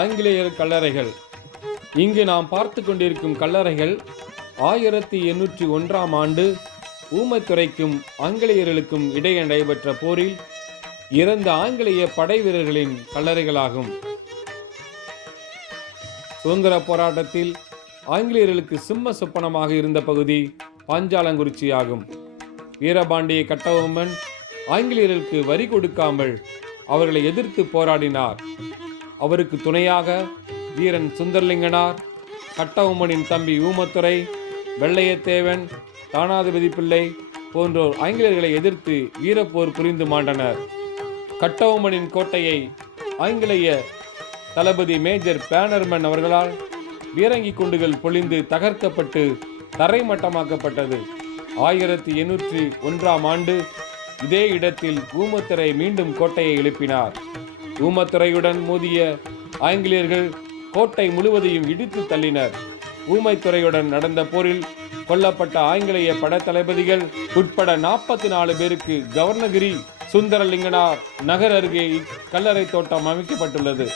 ஆங்கிலேயர் கல்லறைகள். இங்கு நாம் பார்த்து கொண்டிருக்கும் கல்லறைகள் 1801ஆம் ஆண்டு ஊமைத்துறைக்கும் ஆங்கிலேயர்களுக்கும் இடையே நடைபெற்ற போரில் இறந்த ஆங்கிலேய படை வீரர்களின் கல்லறைகளாகும். சுதந்திர போராட்டத்தில் ஆங்கிலேயர்களுக்கு சிம்ம சொப்பனமாக இருந்த பகுதி பாஞ்சாலங்குறிச்சி ஆகும். வீரபாண்டிய கட்டபொம்மன் ஆங்கிலேயர்களுக்கு வரி கொடுக்காமல் அவர்களை எதிர்த்து போராடினார். அவருக்கு துணையாக வீரன் சுந்தரலிங்கனார், கட்டபொம்மனின் தம்பி ஊமத்துரை, வெள்ளையத்தேவன், தானாதிபதி பிள்ளை போன்றோர் ஆங்கிலேயர்களை எதிர்த்து வீரப்போர் புரிந்து மாண்டனர். கட்டபொம்மனின் கோட்டையை ஆங்கிலேய தளபதி மேஜர் பேனர்மன் அவர்களால் பீரங்கி குண்டுகள் பொழிந்து தகர்க்கப்பட்டு தரைமட்டமாக்கப்பட்டது. 1801ஆம் ஆண்டு இதே இடத்தில் ஊமத்துரை மீண்டும் கோட்டையை எழுப்பினார். ஊமத்துரையுடன் மோதிய ஆங்கிலேயர்கள் கோட்டை முழுவதையும் இடித்து தள்ளினர். ஊமைத்துறையுடன் நடந்த போரில் கொல்லப்பட்ட ஆங்கிலேய படைத்தளபதிகள் உட்பட 44 பேருக்கு கவர்னகிரி சுந்தரலிங்கனார் நகர் அருகே கல்லறை தோட்டம் அமைக்கப்பட்டுள்ளது.